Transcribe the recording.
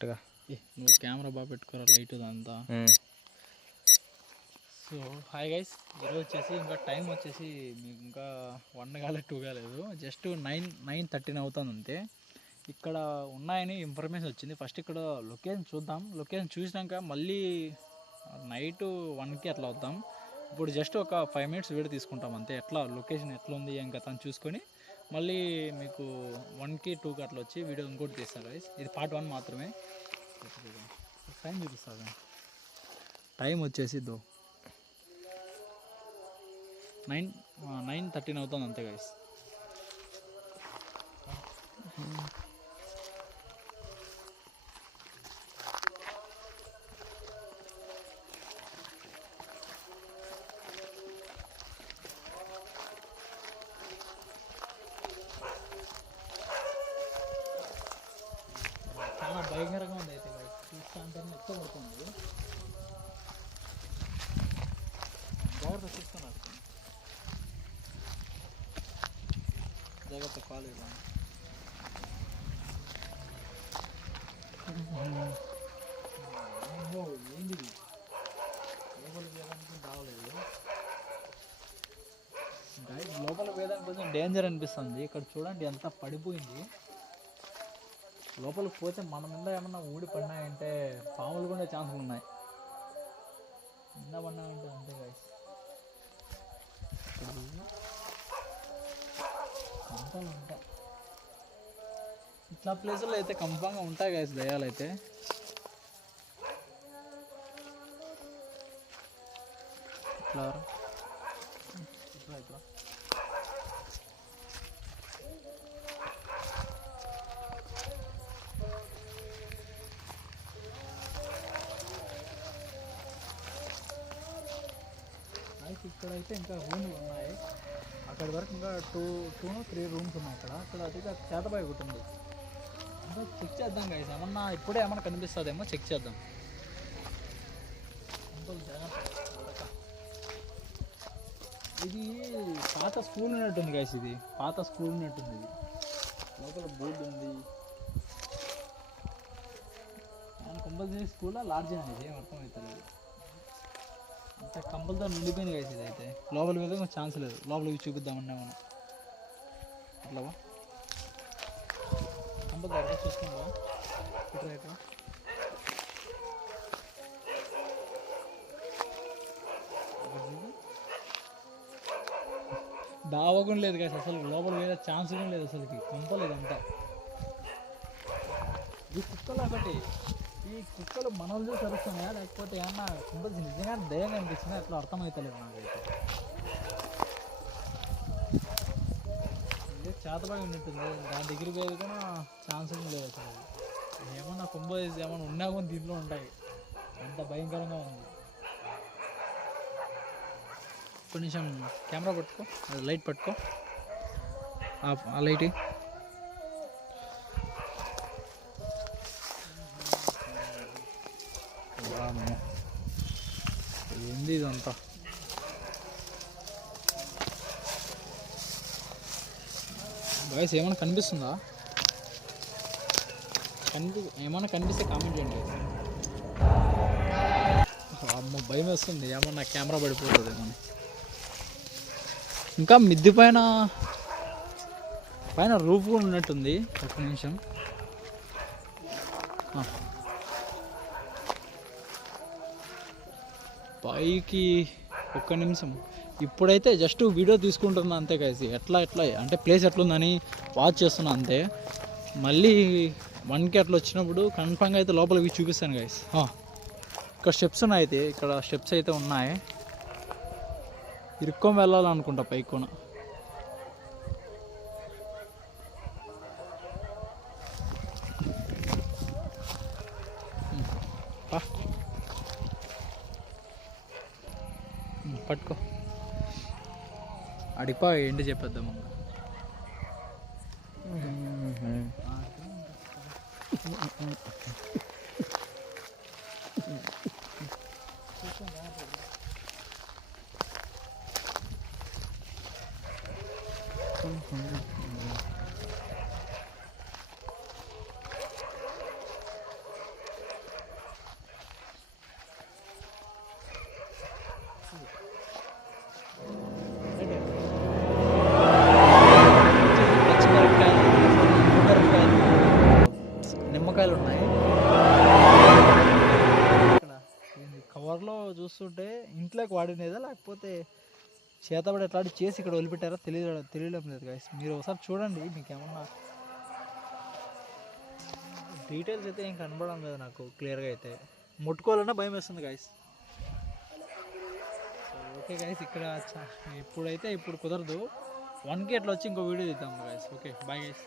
కరెక్ట్గా. నువ్వు కెమెరా బాగా పెట్టుకోరా, లైట్ అంతా. సో హాయ్ గైస్, ఈరోజు వచ్చేసి ఇంకా టైం వచ్చేసి మీకు ఇంకా 1 కాలేదు 2 కాలేదు, జస్ట్ 9:13 అవుతుంది అంతే. ఇక్కడ ఉన్నాయని ఇన్ఫర్మేషన్ వచ్చింది. ఫస్ట్ ఇక్కడ లొకేషన్ చూద్దాం. లొకేషన్ చూసినాక మళ్ళీ నైట్ 1కి అట్లా వద్దాం. ఇప్పుడు జస్ట్ ఒక 5 మినిట్స్ వీడియో తీసుకుంటాం అంతే. ఎట్లా లొకేషన్ ఎట్లా ఉంది ఇంకా తను చూసుకొని మళ్ళీ మీకు 1కి 2కి అట్లా వచ్చి వీడియో ఇంకోటి తీస్తాను గైస్. ఇది పార్ట్ 1 మాత్రమే. టైం చూపిస్తాను. టైం వచ్చేసి 9:13 అవుతుంది అంతే గైస్. చాలా భయంకరంగా ఉంది అయితే గైస్. చూస్తా అంటే మొత్తం పడుతుంది. జాగ్రత్త చూస్తున్నారు, జాగ్రత్త కాలేదు. ఏంది లోపలికి వేయడానికి రావలేదు. లోపలికి వేయడానికి కొంచెం డేంజర్ అనిపిస్తుంది. ఇక్కడ చూడండి ఎంత పడిపోయింది. లోపలికి పోతే మన మీద ఏమన్నా ఊడి పడినాయంటే పాములు కూడా ఛాన్సులు ఉన్నాయి. నిన్న పడినాయంటే అంతే గైస్. కంపాలు ఉంటాయి ఇట్లా ప్లేసుల్లో అయితే, కంపంగా ఉంటాయి గైస్ దయ్యాలు అయితే. ఇట్లా ఇట్లా ఇట్లా ఇక్కడైతే ఇంకా రూమ్లు ఉన్నాయి. అక్కడి వరకు ఇంకా 2-3 రూమ్స్ ఉన్నాయి. అక్కడ అది చేతబాయి ఒకటి ఉంది. ఇంకా చెక్ చేద్దాం గైస్. ఏమన్నా ఇప్పుడే ఏమన్నా కనిపిస్తుందేమో చెక్ చేద్దాం. ఇది పాత స్కూల్ ఉన్నట్టుంది గైస్. ఇది పాత స్కూల్ ఉన్నట్టుంది. ఇది లోపల బోర్డు ఉంది. కంపల్సరీ స్కూలా లాడ్జ్ అనేది ఏం అర్థమవుతుంది. అంత కంపల్తో నిండిపోయింది గైస్. ఇది అయితే లోపలికి వెళ్తే ఛాన్స్ లేదు. లోపలికి చూపిద్దామన్నా మనం అట్లా కంపల్ దగ్గర చూసుకుందా. ఇట్లా ఇట్లా దావకం లేదు గైస్. అసలు లోపలికి వెళ్ళే ఛాన్స్ కూడా లేదు అసలుకి. కంపలేదు అంతా. ఈ కుక్కలు ఒకటి, ఈ కుక్కలు మనల్ని చూసి అరుస్తున్నాయా లేకపోతే ఏమన్నా కంపల్సరీ నిజంగా దయ్యంగా అనిపిస్తుంది. అట్లా అర్థమవుతలేదు నాకైతే. ఇదే చేతబాగా ఉన్నట్టుంది. దాని దగ్గరికి పోయి కూడా ఛాన్స్ లేదు అసలు. ఏమన్నా కంపల్సరీ ఏమన్నా ఉన్నా కూడా దీంట్లో ఉంటాయి. అంత భయంకరంగా ఉంది. కొంచెం కెమెరా పట్టుకో, అది లైట్ పట్టుకో, ఆ లైట్. ఏంది ఇదంతా. వాయిస్ ఏమైనా కనిపిస్తుందా? ఏమన్నా కనిపిస్తే కామెంట్ చేయండి. అమ్మ భయం వేస్తుంది. ఏమన్నా కెమెరా పడిపోతుంది ఏమన్నా. ఇంకా మిద్ది పైన రూఫ్ కూడా ఉన్నట్టుంది. ఒక నిమిషం. పైకి ఒక్క నిమిషం. ఇప్పుడైతే జస్ట్ వీడియో తీసుకుంటున్నా అంతే కలిసి. ఎట్లా అంటే ప్లేస్ ఎట్లుందని వాచ్ చేస్తున్నా అంతే. మళ్ళీ 1కి అట్లా వచ్చినప్పుడు కన్ఫామ్గా అయితే లోపలికి చూపిస్తాను గైస్. ఇక్కడ స్టెప్స్ ఉన్నాయి. అయితే ఇక్కడ స్టెప్స్ అయితే ఉన్నాయి. ఇరుక్కొని వెళ్ళాలనుకుంటా పైకి కూడా. పట్టుకో, అడిపా ఏంటి చెప్పేద్దాం. మిరపకాయలు ఉన్నాయి. ఇక్కడ కవర్లో చూస్తుంటే ఇంట్లోకి వాడినేదా లేకపోతే చేతబడి ఎట్లాంటి చేసి ఇక్కడ వదిలిపెట్టారో తెలియడం లేదు గాయస్. మీరు ఒకసారి చూడండి, మీకు ఏమన్నా డీటెయిల్స్ అయితే ఏం కనబడడం లేదు నాకు క్లియర్గా. అయితే ముట్టుకోవాలన్నా భయం వేస్తుంది గాయస్. ఓకే గాయస్, ఇక్కడ ఇప్పుడు కుదరదు. 1కి అట్లా వచ్చి ఇంకో వీడియో తీద్దాం గాయస్. Okay bye guys.